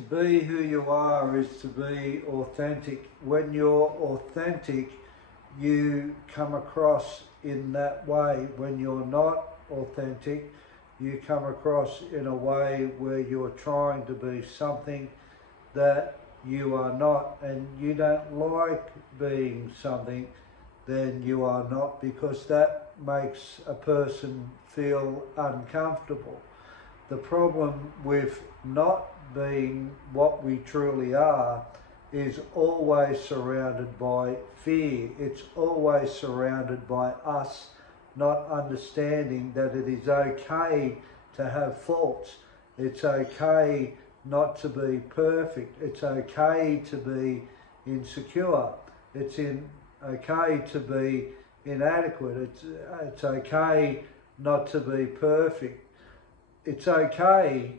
To be who you are is to be authentic. When you're authentic, you come across in that way. When you're not authentic, you come across in a way where you're trying to be something that you are not, and you don't like being something then you are not, because that makes a person feel uncomfortable. The problem with not being what we truly are is always surrounded by fear. It's always surrounded by us not understanding that it is okay to have faults. It's okay not to be perfect. It's okay to be insecure. It's okay to be inadequate. It's okay not to be perfect. It's okay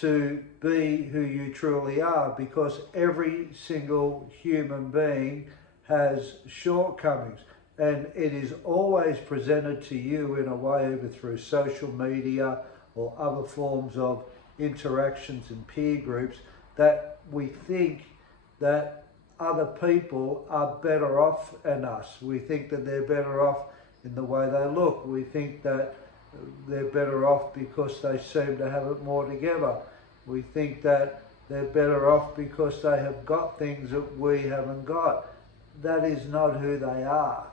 to be who you truly are, because every single human being has shortcomings, and it is always presented to you in a way, either through social media or other forms of interactions and peer groups, that we think that other people are better off than us. We think that they're better off in the way they look. We think that they're better off because they seem to have it more together. We think that they're better off because they have got things that we haven't got. That is not who they are.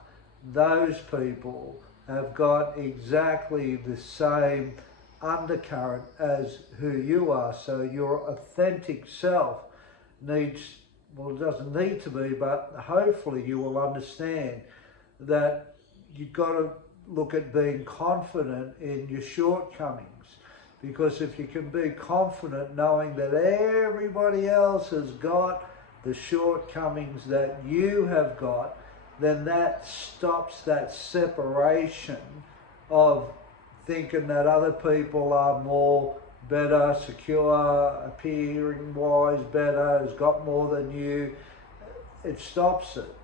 Those people have got exactly the same undercurrent as who you are. So your authentic self needs, well, it doesn't need to be, but hopefully you will understand that you've got to look at being confident in your shortcomings. Because if you can be confident knowing that everybody else has got the shortcomings that you have got, then that stops that separation of thinking that other people are more better, secure, appearing wise, better, has got more than you. It stops it.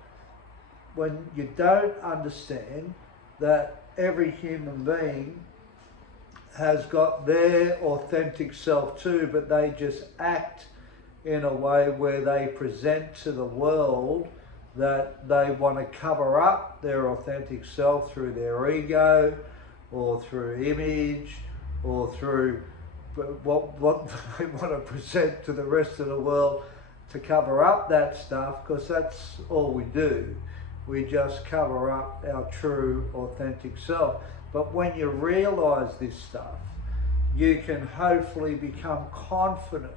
When you don't understand that every human being has got their authentic self too, but they just act in a way where they present to the world that they want to cover up their authentic self through their ego or through image or through what they want to present to the rest of the world, to cover up that stuff, because that's all we do. We just cover up our true authentic self. But when you realize this stuff, you can hopefully become confident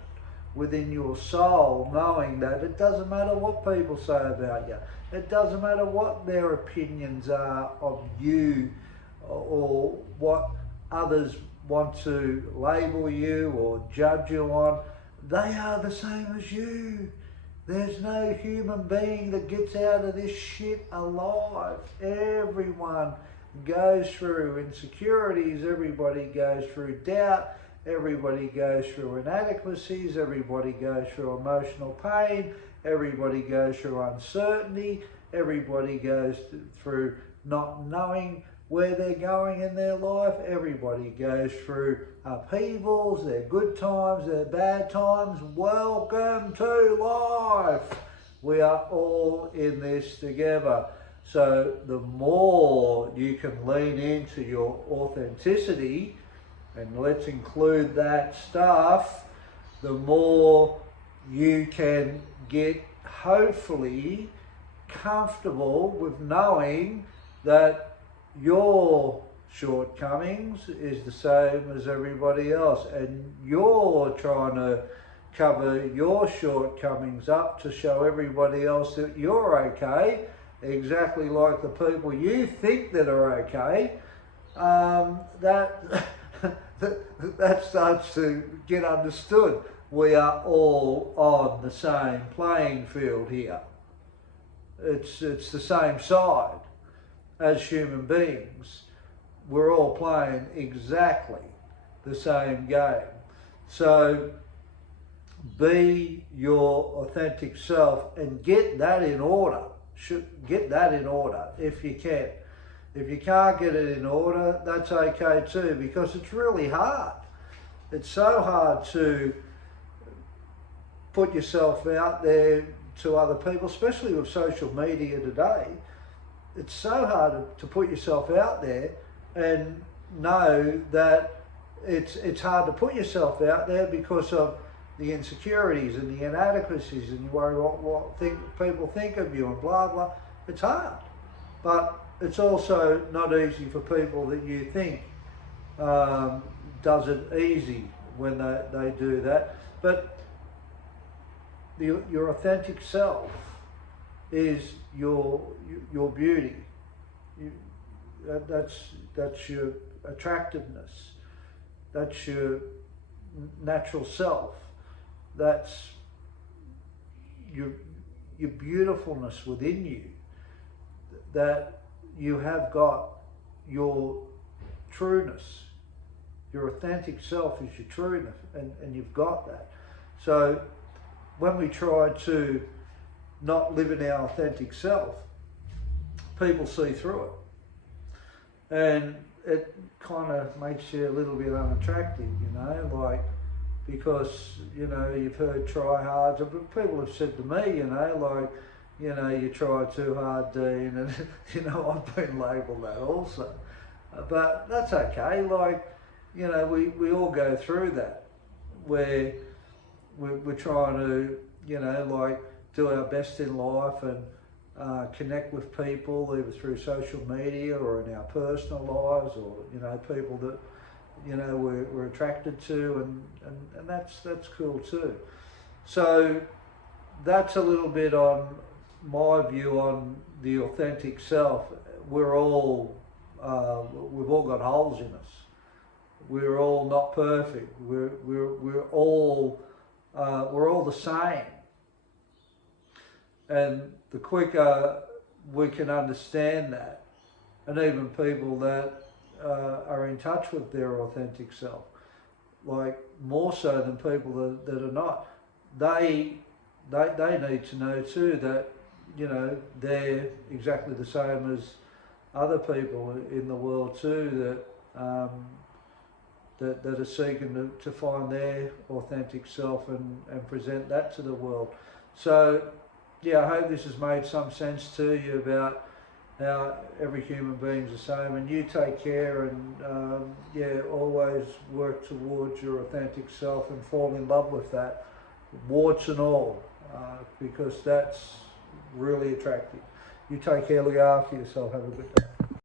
within your soul, knowing that it doesn't matter what people say about you. It doesn't matter what their opinions are of you, or what others want to label you or judge you on. They are the same as you. There's no human being that gets out of this shit alive. Everyone goes through insecurities, everybody goes through doubt, everybody goes through inadequacies, everybody goes through emotional pain, everybody goes through uncertainty, everybody goes through not knowing where they're going in their life, everybody goes through upheavals, their good times, their bad times. Welcome to life. We are all in this together. So the more you can lean into your authenticity, and let's include that stuff, the more you can get hopefully comfortable with knowing that your shortcomings is the same as everybody else, and you're trying to cover your shortcomings up to show everybody else that you're okay, exactly like the people you think that are okay. That starts to get understood. We are all on the same playing field here. It's the same side. As human beings, we're all playing exactly the same game. So be your authentic self and get that in order. Get that in order if you can. If you can't get it in order, that's okay too, because it's really hard. It's so hard to put yourself out there to other people, especially with social media today. It's so hard to put yourself out there and know that it's hard to put yourself out there because of the insecurities and the inadequacies, and you worry what people think of you and blah blah. It's hard, but it's also not easy for people that you think does it easy when they do that. But your authentic self is your beauty. That's your attractiveness. That's your natural self. That's your beautifulness within you. That you have got your trueness. Your authentic self is your trueness, and you've got that. So when we try to not live in our authentic self, people see through it. And it kind of makes you a little bit unattractive, like, because, you've heard tryhards, but people have said to me, like, you try too hard, Dean, and, I've been labelled that also. But that's okay, like, we all go through that, where we're trying to, like, do our best in life and connect with people, either through social media or in our personal lives, or, people that, we're attracted to, and that's cool too. So that's a little bit on my view on the authentic self. We've all got holes in us. We're all not perfect. We're all the same. And the quicker we can understand that, and even people that are in touch with their authentic self, like more so than people that are not, they need to know too that they're exactly the same as other people in the world too, that are seeking to find their authentic self and present that to the world. So yeah, I hope this has made some sense to you about how every human being's the same, and you take care, and always work towards your authentic self and fall in love with that, warts and all, because that's really attractive. You take care, look after yourself, have a good day.